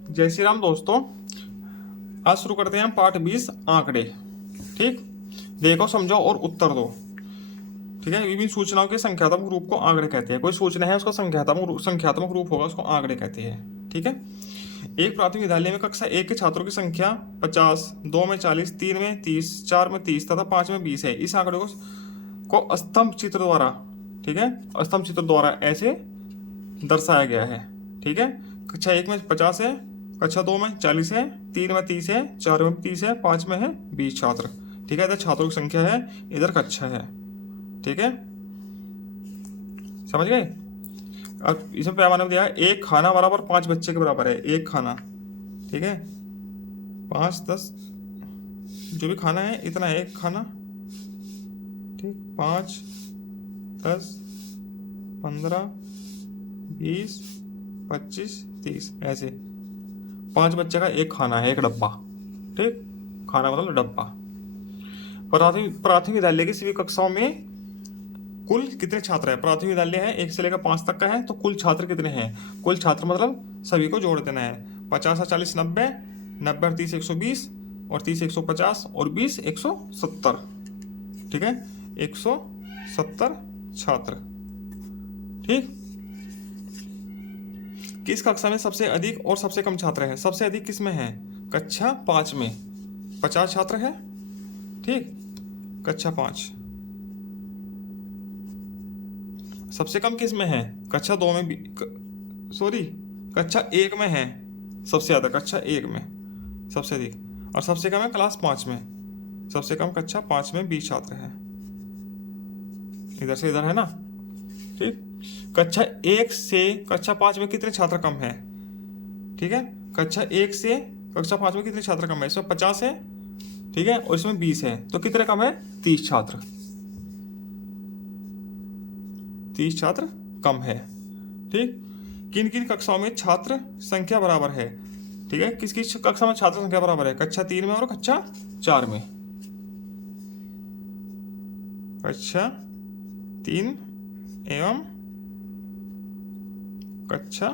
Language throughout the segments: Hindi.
जय श्री राम दोस्तों। आज शुरू करते हैं हम पाठ 20 आंकड़े। ठीक, देखो समझो और उत्तर दो। ठीक है, विभिन्न सूचनाओं के संख्यात्मक रूप को आंकड़े कहते हैं। कोई सूचना है उसका संख्यात्मक रूप होगा, उसको आंकड़े कहते हैं। ठीक है, एक प्राथमिक विद्यालय में कक्षा 1 के छात्रों की संख्या 50, 2 में 40, 3 में 30, 4 में 30 तथा 5 में 20 है। इस आंकड़े को स्तंभ चित्र द्वारा, ठीक है, स्तंभ चित्र द्वारा ऐसे दर्शाया गया है। ठीक है, कक्षा 1 में 50 है, कक्षा 2 में 40 है, 3 में 30 है, 4 में 30 है, 5 में है 20 छात्र। ठीक है, इधर छात्रों की संख्या है, इधर कक्षा है। ठीक है, समझ गए। अब इसमें पैमाना दिया है, एक खाना बराबर 5 बच्चे के बराबर है। एक खाना, ठीक है, 5, 10 जो भी खाना है इतना है एक खाना। ठीक, 5, 10, 15, 20, 25, 30 ऐसे 5 बच्चे का एक खाना है, एक डब्बा। ठीक, खाना मतलब डब्बा। प्राथमिक विद्यालय की सभी कक्षाओं में कुल कितने छात्र हैं? प्राथमिक विद्यालय है 1 से लेकर 5 तक का है, तो कुल छात्र कितने हैं? कुल छात्र मतलब सभी को जोड़ देना है। 50 और 40 90, 90 और 30 120, और 30 150, और 20 170। ठीक है, 170 छात्र। ठीक, किस कक्षा में सबसे अधिक और सबसे कम छात्र हैं? सबसे अधिक किस में है? कक्षा 5 में 50 छात्र है। ठीक, कक्षा 5। सबसे कम किस में है? कक्षा 2 में भी, सॉरी, कक्षा 1 में है सबसे ज़्यादा, कक्षा 1 में सबसे अधिक, और सबसे कम है क्लास 5 में। सबसे कम कक्षा 5 में 20 छात्र हैं। इधर से इधर है ना। ठीक, कक्षा 1 से कक्षा 5 में कितने छात्र कम है? ठीक है, कक्षा 1 से कक्षा 5 में कितने छात्र कम है? इसमें 50 है, ठीक है, और इसमें 20 है, तो कितने कम है? 30 छात्र। 30 छात्र कम है। ठीक, किन किन कक्षाओं में छात्र संख्या बराबर है? ठीक है, किस किस कक्षा में छात्र संख्या बराबर है? कक्षा 3 में और कक्षा 4 में। कक्षा 3 एवं कक्षा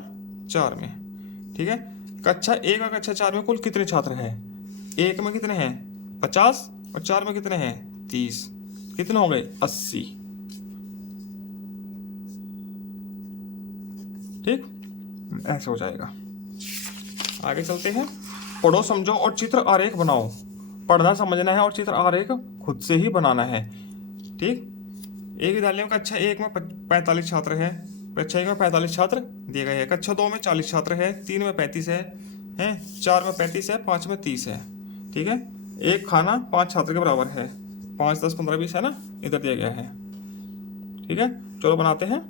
4 में। ठीक है, कक्षा 1 और कक्षा 4 में कुल कितने छात्र हैं? 1 में कितने हैं? 50, और 4 में कितने हैं? 30। कितने हो गए? 80। ठीक, ऐसे हो जाएगा। आगे चलते हैं। पढ़ो, समझो और चित्र आरेख बनाओ। पढ़ना समझना है और चित्र आरेख खुद से ही बनाना है। ठीक, एक विद्यालय में कक्षा 1 में 45 छात्र है। कक्षा 1 में 45 छात्र दिए गए हैं। कक्षा 2 में 40 छात्र है, 3 में 35 है, 4 में 35 है, 5 में 30 है। ठीक है, एक खाना 5 छात्र के बराबर है। 5, 10, 15, 20 है ना, इधर दिया गया है। ठीक है, चलो बनाते हैं।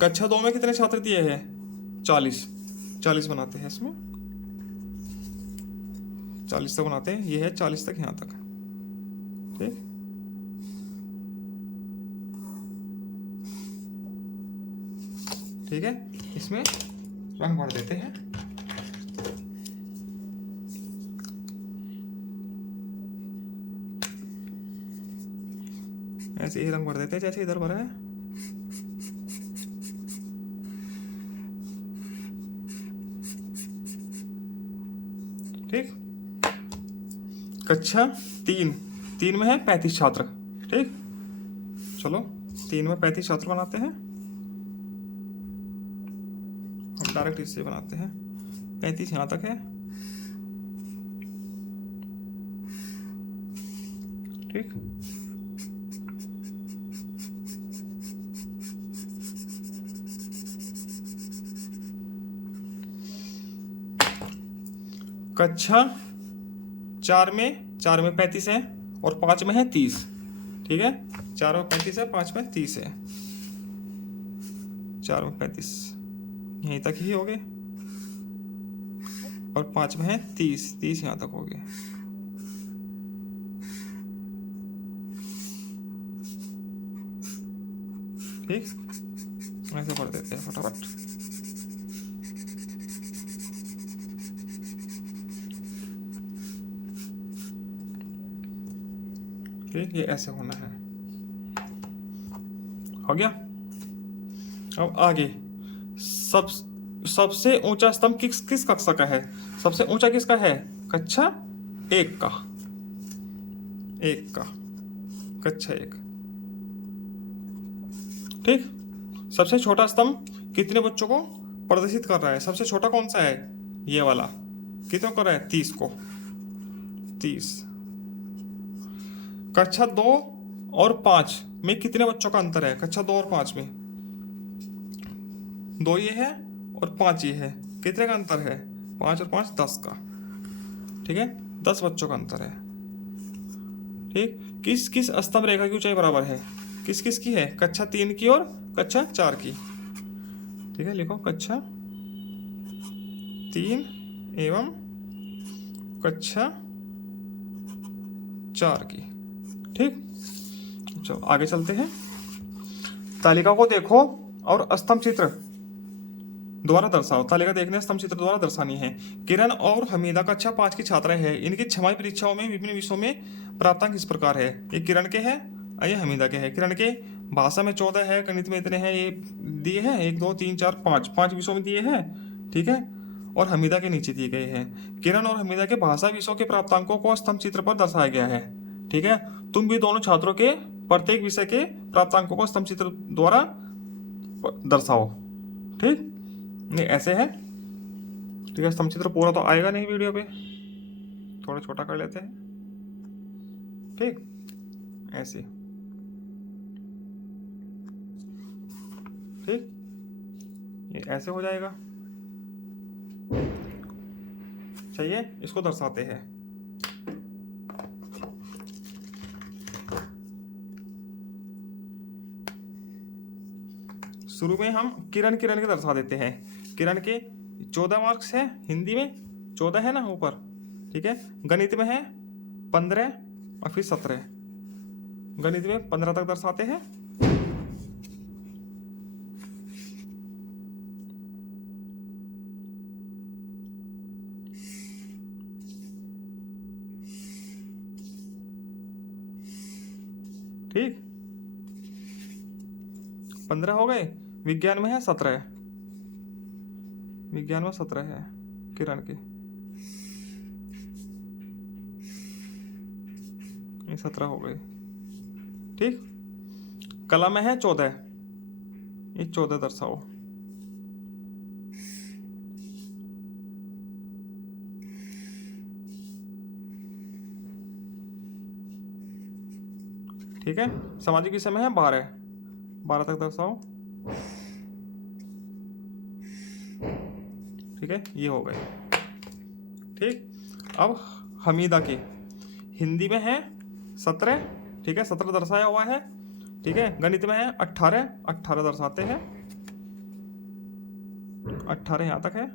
कक्षा 2 में कितने छात्र दिए हैं? 40। 40 बनाते हैं इसमें, 40 तक बनाते हैं। ये है 40 तक, यहाँ तक। ठीक, ठीक है, इसमें रंग भर देते हैं। ऐसे ही रंग भर देते हैं जैसे इधर भरा है। ठीक, कक्षा 3 में है 35 छात्र। ठीक, चलो 3 में 35 छात्र बनाते हैं। हम डायरेक्ट इससे बनाते हैं। 35 यहाँ तक है। ठीक, कक्षा 4 में 35 है, और 5 में है 30। ठीक है, 4 में 35 है, 5 में 30 है। 4 में 35 यहीं तक ही हो गए, और 5 में है 30, 30 यहाँ तक हो गए। ठीक, ऐसे पढ़ देते हैं फटाफट। ठीक, ये ऐसे होना है। हो गया। अब आगे सब सबसे ऊंचा स्तंभ किस किस कक्षा का है? सबसे ऊंचा किसका है? कक्षा 1 का, 1 का, कक्षा 1। ठीक। सबसे छोटा स्तंभ कितने बच्चों को प्रदर्शित कर रहा है? सबसे छोटा कौन सा है? ये वाला। कितने को कर रहा है? 30 को, 30। कक्षा 2 और 5 में कितने बच्चों का अंतर है? कक्षा 2 और 5 में 2 ये है और 5 ये है। कितने का अंतर है? 5 और 5 10 का। ठीक है, 10 बच्चों का अंतर है। ठीक। किस किस स्तंभ रेखा की ऊंचाई बराबर है? किस किस की है? कक्षा 3 की और कक्षा 4 की। ठीक है, लिखो कक्षा 3 एवं कक्षा 4 की। ठीक। चलो आगे चलते हैं। तालिका को देखो और स्तंभ चित्र द्वारा दर्शाओ। तालिका देखने स्तंभ चित्र द्वारा दर्शानी है। किरण और हमीदा कक्षा 5 की छात्रा है। इनकी छमाही परीक्षाओं में विभिन्न विषयों में प्राप्तांक इस प्रकार है। ये किरण के हैं और ये हमीदा के हैं। किरण के भाषा में 14 है, गणित में इतने हैं, ये दिए हैं 1 2 3 4 5 5 विषयों में दिए हैं। ठीक है, और हमीदा के नीचे दिए गए हैं। किरण और हमीदा के भाषा विषयों के प्राप्तांकों को स्तंभ चित्र पर दर्शाया गया है। ठीक है, तुम भी दोनों छात्रों के प्रत्येक विषय के प्राप्तांकों को स्तंभ चित्र द्वारा दर्शाओ। ठीक, नहीं ऐसे है। ठीक है, स्तंभ चित्र पूरा तो आएगा नहीं वीडियो पे, थोड़ा छोटा कर लेते हैं। ठीक, ऐसे। ठीक, ये ऐसे हो जाएगा। चाहिए, इसको दर्शाते हैं। शुरू में हम किरण किरण के दर्शा देते हैं। किरण के 14 मार्क्स है, हिंदी में 14 है ना ऊपर। ठीक है, गणित में है 15 और फिर 17। गणित में 15 तक दर्शाते हैं। ठीक, 15 हो गए। विज्ञान में है 17, विज्ञान में 17 है किरण के, ये 17 हो गए। ठीक, कला में है 14, ये 14 दर्शाओ। ठीक है, सामाजिक विषय में है 12, 12 तक दर्शाओ। ठीक है, ये हो गए। ठीक, अब हमीदा के हिंदी में है 17। ठीक है, 17 दर्शाया हुआ है। ठीक है, गणित में है 18, 18 दर्शाते हैं। 18 यहाँ तक है,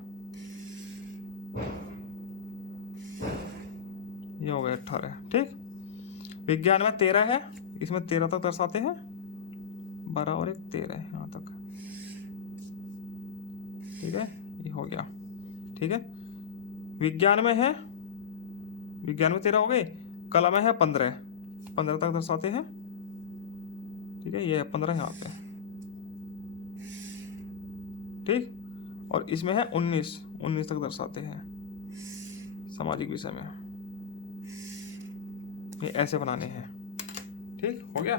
ये हो गए 18। ठीक, विज्ञान में 13 है, इसमें 13 तक दर्शाते हैं। 12 और 1 13 यहाँ तक। ठीक है, ये हो गया। ठीक है, विज्ञान में है, विज्ञान में 13 हो गए। कला में है 15, 15 तक दर्शाते हैं। ठीक है, ये है 15 यहाँ पे। ठीक, और इसमें है 19, 19 तक दर्शाते हैं सामाजिक विषय में। ये ऐसे बनाने हैं। ठीक, हो गया।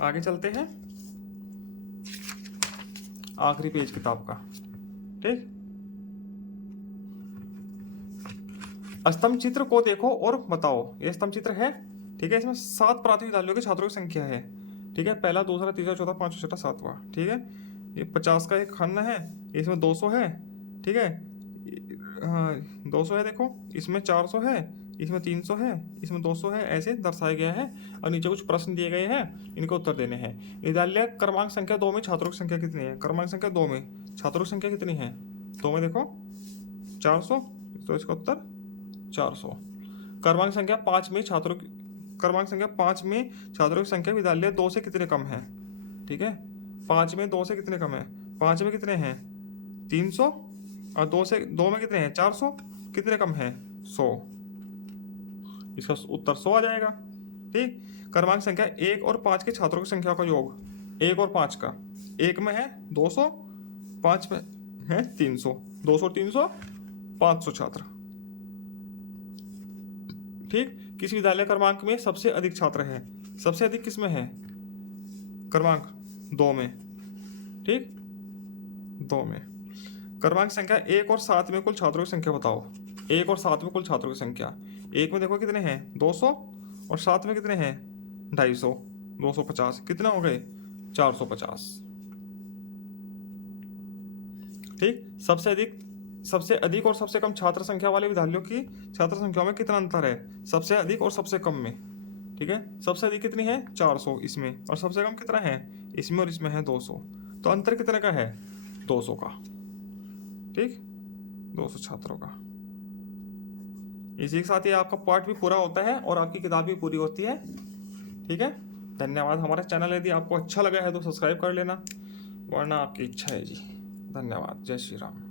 आगे चलते हैं, आखिरी पेज किताब का। ठीक, स्तंभ चित्र को देखो और बताओ। ये स्तंभ चित्र है। ठीक है, इसमें 7 प्राथमिक विद्यालयों के छात्रों की संख्या है। ठीक है, पहला, दूसरा, तीसरा, चौथा, पांचवा, छठा, सातवां। ठीक है, ये 50 का एक खंड है, इसमें 200 है। ठीक है, हाँ 200 है, देखो इसमें 400 है, इसमें 300 है, इसमें 200 है, ऐसे दर्शाया गया है। और नीचे कुछ प्रश्न दिए गए हैं, इनको उत्तर देने हैं। विद्यालय क्रमांक संख्या 2 में छात्रों की संख्या कितनी है? क्रमांक संख्या 2 में छात्रों की संख्या कितनी है? 2 में देखो 400, तो इसका उत्तर 400। क्रमांक संख्या 5 में छात्रों की, क्रमांक संख्या 5 में छात्रों की संख्या विद्यालय 2 से कितने कम है? ठीक है, 5 में 2 से कितने कम है? 5 में कितने हैं? 300, और 2 में कितने हैं? 400। कितने कम है? 100। इसका उत्तर 100 आ जाएगा। ठीक, क्रमांक संख्या 1 और 5 के छात्रों की संख्या का योग 1 और 5 का, एक में है 200, 5 में है 300, 200 और 300 500 छात्र। ठीक, किस विद्यालय क्रमांक में सबसे अधिक छात्र हैं? सबसे अधिक किस में है? क्रमांक 2 में। ठीक, 2 में। क्रमांक संख्या 1 और 7 में कुल छात्रों की संख्या बताओ। 1 और 7 में कुल छात्रों की संख्या, 1 में देखो कितने हैं 200, और 7 में कितने हैं 250, 250, कितना हो गए 450। ठीक, सबसे अधिक और सबसे कम छात्र संख्या वाले विद्यालयों की छात्र संख्याओं में कितना अंतर है? सबसे अधिक और सबसे कम में। ठीक है, सबसे अधिक कितनी है 400 इसमें, और सबसे कम कितना है इसमें, और इसमें है 200। तो अंतर कितने का है? 200 का। ठीक, 200 छात्रों का। इसी के साथ ही आपका पार्ट भी पूरा होता है और आपकी किताब भी पूरी होती है। ठीक है, धन्यवाद। हमारा चैनल यदि आपको अच्छा लगा है तो सब्सक्राइब कर लेना, वरना आपकी इच्छा है जी। धन्यवाद। जय श्री राम।